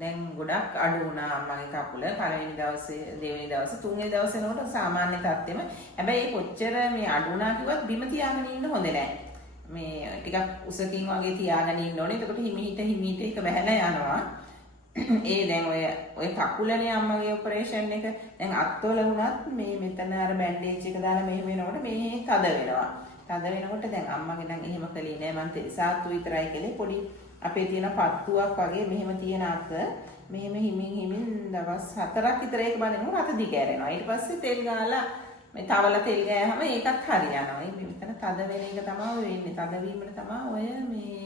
දැන් ගොඩක් අඩු වුණා අම්මගේ කකුල. පළවෙනි දවසේ, දෙවෙනි දවසේ, තුන්වෙනි දවසේ නෝට සාමාන්‍ය තත්ත්වෙම. හැබැයි කොච්චර මේ අඩු වුණා කිව්වත් බිම තියාගෙන ඉන්න හොඳ නැහැ. මේ ටිකක් උසකින් වගේ තියාගෙන ඉන්න ඕනේ. එතකොට හිමීට ඒක බහැලා යනවා. ඒ දැන් ඔය කකුලනේ අම්මගේ ඔපරේෂන් එක. දැන් අත්වල වුණත් මේ මෙතන අර බැන්ඩේජ් එක දාලා මෙහෙම වෙනකොට මේ තද වෙනවා. තද වෙනකොට දැන් අම්මගේ නම් එහෙම කළේ නෑ. මං තෙසාත්තු විතරයි කළේ. පොඩි අපේ තියෙන පත්තුවක් වගේ මෙහෙම තියෙන අත මෙහෙම හිමින් දවස් 4ක් විතර ඒක බලනකොට අත දිග ඇරෙනවා. ඊට පස්සේ තෙල් ගාලා මේ තවල තෙල් ගෑවම ඒකත් හරියනවා. මෙතන තද වෙන එක තමයි වෙන්නේ. තද වීමට තමයි ඔය මේ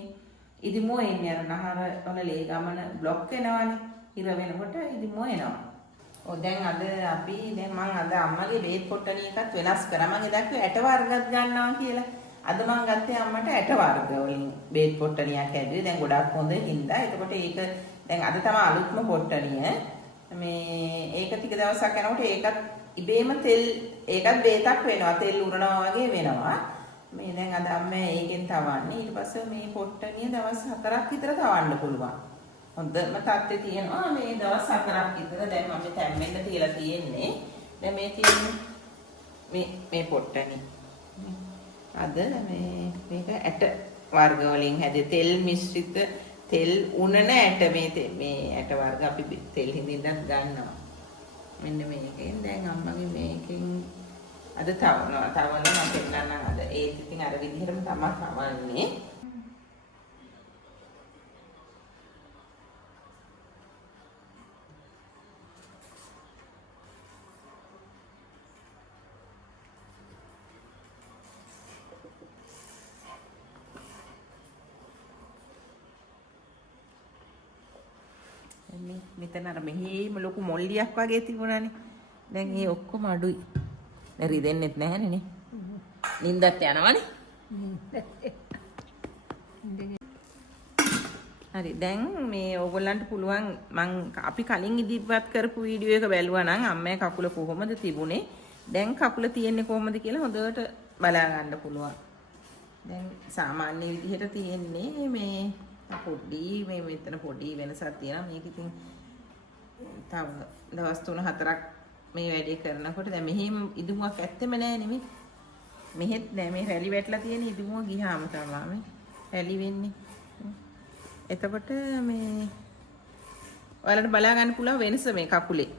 ඉදිමෝ එන්නේ. අර නහර වල ලේ ගමන බ්ලොක් වෙනවානේ. ඉර වෙනකොට ඉදිමෝ එනවා. දැන් අද මම අද අම්මගේ බේත් පොට්ටනිය එකත් වෙනස් කරා. මම දැක්කේ ඇට වර්ගත් ගන්නවා කියලා. අද මම ගත්තේ අම්මට ඇට වර්ග වලින් බේත් පොට්ටනියක් හැදුවේ. දැන් ගොඩක් හොඳ හින්දා. එතකොට ඒක දැන් අද තමයි අලුත්ම පොට්ටනිය. මේ ඒක ටික දවසක් යනකොට ඒකත් ඉබේම තෙල් ඒකත් බේතක් වෙනවා. තෙල් උරනවා වගේ වෙනවා. මේ දැන් අද අම්මා ඒකෙන් තවන්නේ. ඊට පස්සේ මේ පොට්ටනිය දවස් 4ක් විතර තවන්න පුළුවන්. හොඳම තත්ත්වේ තියෙනවා. මේ දවස් 4ක් විතර දැන් මම තැම්බෙන්න තියලා තියෙන්නේ. දැන් මේ තියෙන්නේ මේ පොට්ටනිය. අද මේක ඇට වර්ග වලින් හැදේ තෙල් මිශ්‍රිත තෙල් උනන ඇට මේ ඇට වර්ග අපි තෙල් හිඳින්නත් ගන්නවා. මෙන්න මේකෙන් දැන් අම්මගේ මේකෙන් අද තවනවා මම පෙන්නන්නම් අද ඒක ඉතින් අර විදිහටම තමයි තවන්නේ. මෙතන අර මෙහෙම ලොකු මොල්ලියක් වගේ තිබුණානේ. දැන් ඒ ඔක්කොම අඩුයි. දැන් රිදෙන්නෙත් නැහැනේ නේ. නින්දත් යනවනේ. හරි දැන් මේ ඕගොල්ලන්ට පුළුවන් අපි කලින් ඉදිරිපත් කරපු වීඩියෝ එක බැලුවා නම් අම්මේ කකුල කොහොමද තිබුණේ? දැන් කකුල තියෙන්නේ කොහොමද කියලා හොඳට බලා ගන්න පුළුවන්. දැන් සාමාන්‍ය විදිහට තියෙන්නේ මේ පොඩි මේ මෙතන පොඩි වෙනසක් තියෙනවා. මේක ඉතින් තව දවස් 3-4ක් මේ වැඩේ කරනකොට දැන් මෙහෙම ඉදුමක් ඇත්තෙම නෑ නෙමෙයි. මෙහෙත් නෑ මේ රැලි වැටලා තියෙන ඉදුම ගියාම තමයි මේ රැලි වෙන්නේ. එතකොට මේ ඔයාලට බලා ගන්න පුළුවන් වෙනස මේ කකුලේ.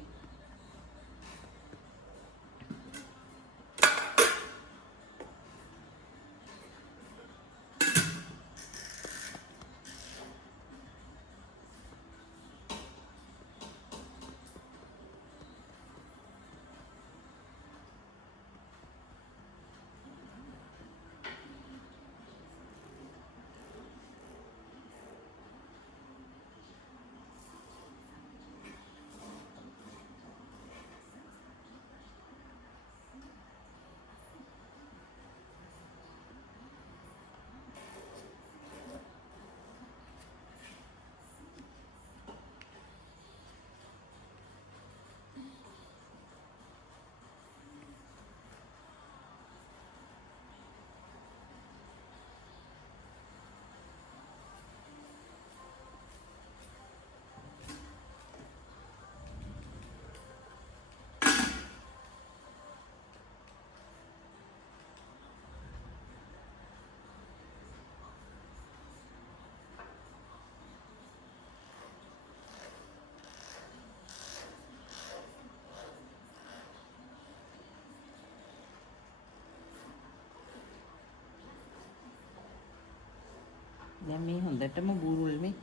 දැන් මේ හොඳටම බුරුල් මේ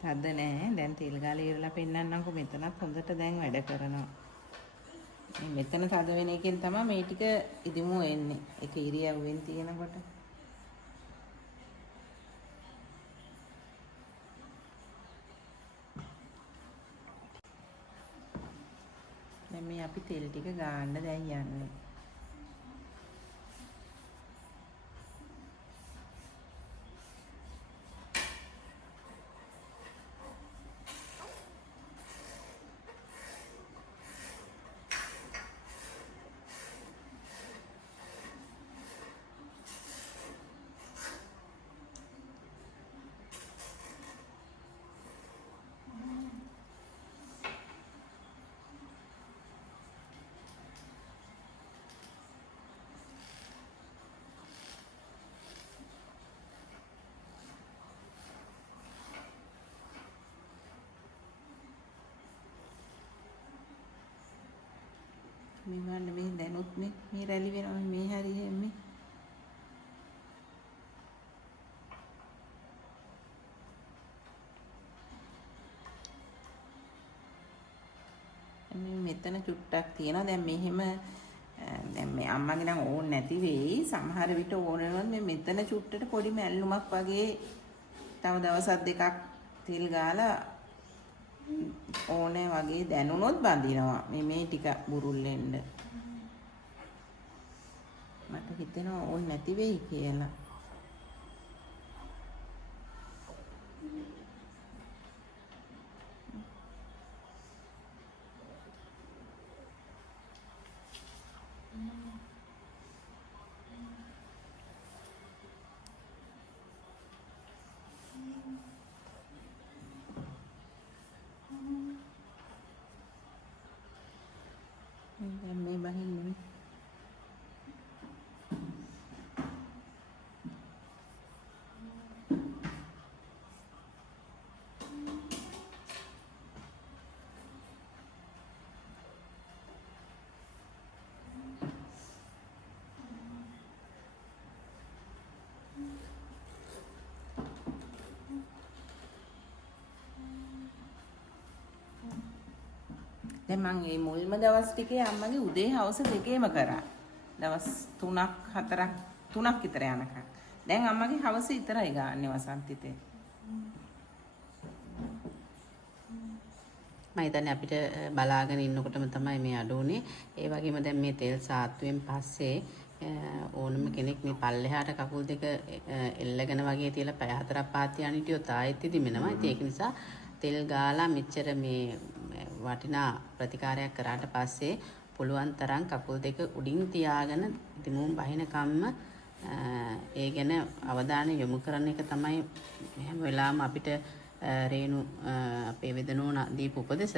තද නැහැ. දැන් තෙල් ගාලා ඉරලා පෙන්නන්නම්කො මෙතනත් හොඳට දැන් වැඩ කරනවා. මේ මෙතන තද වෙන එකෙන් තමයි මේ ටික ඉදිමු එන්නේ. ඒක ඉරියව්වෙන් තියෙනකොට. දැන් මේ අපි තෙල් ටික ගාන්න දැන් යන්නේ. මේ වන්න මේ දැනුත් මේ රැලි වෙනවා මේ හරිය මේ මෙතන චුට්ටක් තියෙනවා දැන් මෙහෙම දැන් මේ අම්මගේ නම් ඕන නැති වෙයි සමහර විට ඕන වෙනවා මේ මෙතන චුට්ටට පොඩි මැල්ලුමක් වගේ තව දවසක් දෙකක් තෙල් ගාලා ඕනේ වගේ දැනුනොත් බඳිනවා මේ ටික බුරුල් වෙන්න මට හිතෙනවා ඕන නැති වෙයි කියලා මේ බහින්නේ දැන් මම මේ මුල්ම දවස් ටිකේ අම්මගේ උදේ හවස දෙකේම කරා. දවස් 3ක් 4ක් 3ක් විතර යනකම්. දැන් අම්මගේ හවස විතරයි ගාන්නේ වසන්තිතේ. මම හිතන්නේ අපිට බලාගෙන ඉන්නකොටම තමයි මේ අඩු උනේ. ඒ වගේම දැන් මේ තෙල් සාත්තුවෙන් පස්සේ ඕනම කෙනෙක් මේ පල්ලෙහාට කකුල් දෙක එල්ලගෙන වගේ තියලා පැය 4ක් 5ක් තියාගෙන හිටියොත් ආයෙත් ඉදිමෙනවා. ඉතින් ඒක නිසා තෙල් ගාලා මෙච්චර මේ වටිනා ප්‍රතිකාරයක් කරාට පස්සේ පුළුවන් තරම් කකුල් දෙක උඩින් තියාගෙන දිමුම් බහින කම්ම ඒ ගැන අවධානය යොමු කරන එක තමයි හැම වෙලාවම අපිට රේණු අපේ වෙදනෝ දීපු උපදෙස.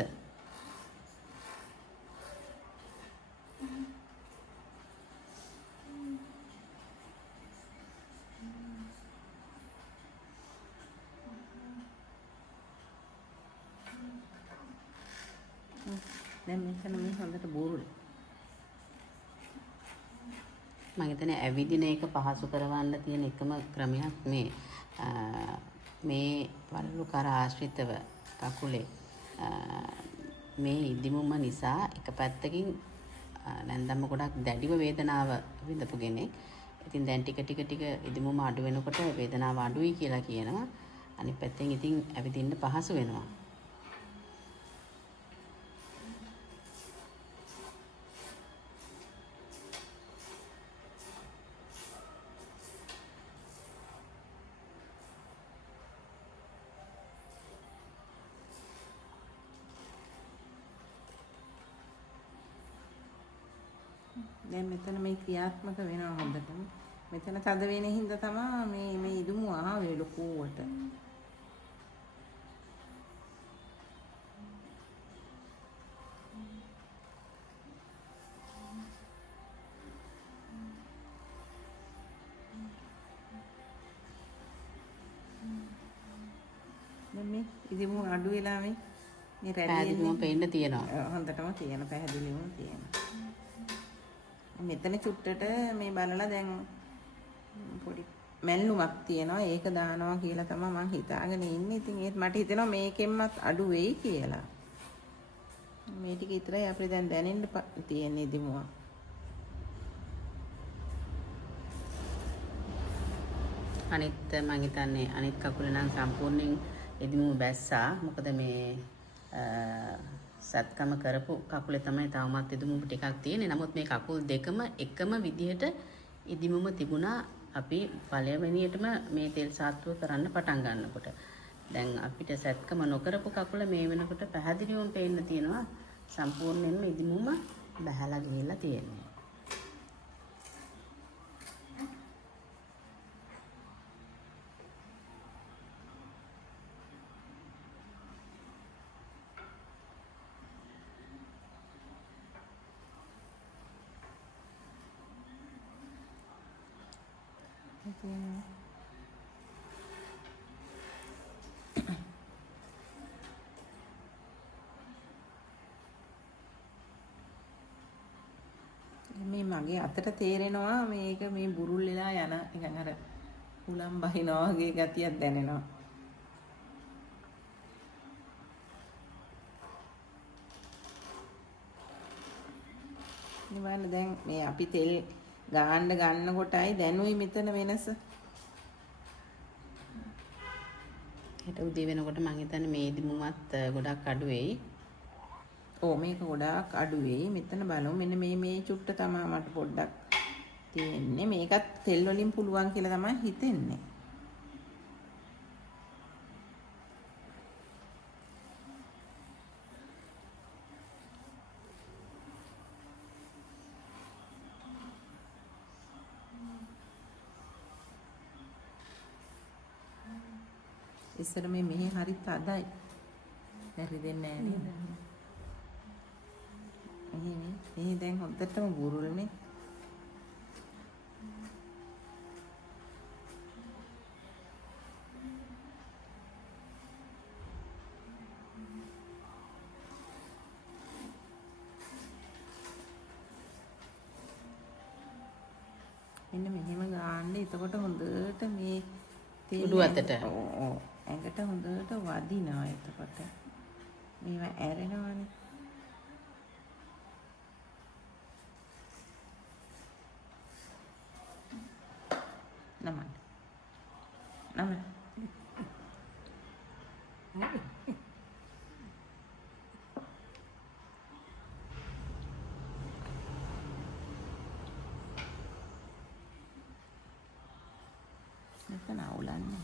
දැන් මෙතන මේ හොඳට බෝරුයි. මම හිතන්නේ ඇවිදින එක පහසු කරවන්න තියෙන එකම ක්‍රමයක් මේ වලලු කර ආශ්‍රිතව කකුලේ මේ ඉදිමුම නිසා එක පැත්තකින් නැන්දම්ම ගොඩක් දැඩිව වේදනාව විඳපු කෙනෙක්. ඉතින් දැන් ටික ඉදිමුම අඩු වෙනකොට වේදනාව අඩුයි කියලා කියනවා. අනිත් පැත්තෙන් ඉතින් ඇවිදින්න පහසු වෙනවා. දැන් මෙතන මේ ක්‍රියාත්මක වෙනවා හොඳටම. මෙතන තද වෙන හින්දා තමයි මේ ඉදුම ආවේ ලොකුවට. දැන් මේ ඉදුම අඩු වෙලා මේ පැහැදිලිවම පේන්න තියෙනවා. හොඳටම තියෙන පැහැදිලිවම තියෙනවා. මෙතන චුට්ටට මේ බලලා දැන් පොඩි මැල්ලුමක් තියෙනවා ඒක දානවා කියලා තමයි මම හිතාගෙන ඉන්නේ. ඉතින් ඒත් මට හිතෙනවා මේකෙන්වත් අඩු වෙයි කියලා. මේ ටික විතරයි අපිට දැන් දැනෙන්න තියෙන්නේ ඉදිමුවා. අනිත් මම හිතන්නේ අනිත් කකුල නම් සම්පූර්ණයෙන් ඉදිමුව බැස්සා. මොකද මේ සත්කම කරපු කකුලේ තමයි තවමත් ඉදිමුම ටිකක් තියෙන්නේ. නමුත් මේ කකුල් දෙකම එකම විදිහට ඉදිමුම තිබුණා අපි පළවෙනියටම මේ තෙල් සාත්තුව කරන්න පටන් ගන්නකොට. දැන් අපිට සත්කම නොකරපු කකුල මේ වෙනකොට පැහැදිලිවම පේන්න තියෙනවා සම්පූර්ණයෙන්ම ඉදිමුම බහැලා ගිහිල්ලා තියෙනවා. මගේ අතට තේරෙනවා මේක මේ බුරුල් වෙලා යන නිකන් අර උලම් බහිනවා වගේ ගතියක් දැනෙනවා. නිවන්න දැන් මේ අපි තෙල් ගන්න කොටයි දැනුයි මෙතන වෙනස. හෙට උදේ වෙනකොට මං හිතන්නේ මේ දිමුවත් ගොඩක් අඩු වෙයි. ඕ මේක ගොඩාක් අඩු වෙයි. මෙතන බලමු මෙන්න මේ චුට්ට තමයි මට පොඩ්ඩක් තියෙන්නේ. මේකත් තෙල් වලින් පුළුවන් කියලා තමයි හිතෙන්නේ. ඉස්සර මේ මෙහි හරි තදයි. දැරිදෙන්නේ නැහැ නේද? මෙහි දැන් හොද්දටම බුරුල්නේ. මෙන්න මෙහෙම ගාන්න. එතකොට හොඳට මේ උඩු අතට ඇඟට හොඳට වදිනවා. එතකොට මේවා ඇරෙනවානේ. නම නැත්නම් අවුලන්නේ.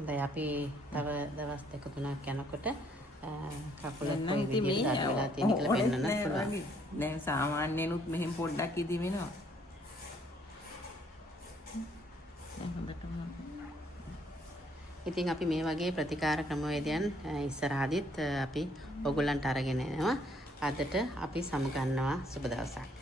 හොඳයි අපි තව දවස් දෙක තුනක් යනකොට කකුල කොයි විදිහට දඩ වෙලා තියෙන කියලා පෙන්වන්නත් පුළුවන්. දැන් සාමාන්‍යනුත් මෙහෙම පොඩ්ඩක් ඉදි වෙනවා. දැන් හොඳටම. ඉතින් අපි මේ වගේ ප්‍රතිකාර ක්‍රමවේදයන් ඉස්සරහදිත් අපි ඔයගොල්ලන්ට අරගෙන එනවා. අදට අපි සමුගන්නවා. සුබ දවසක්.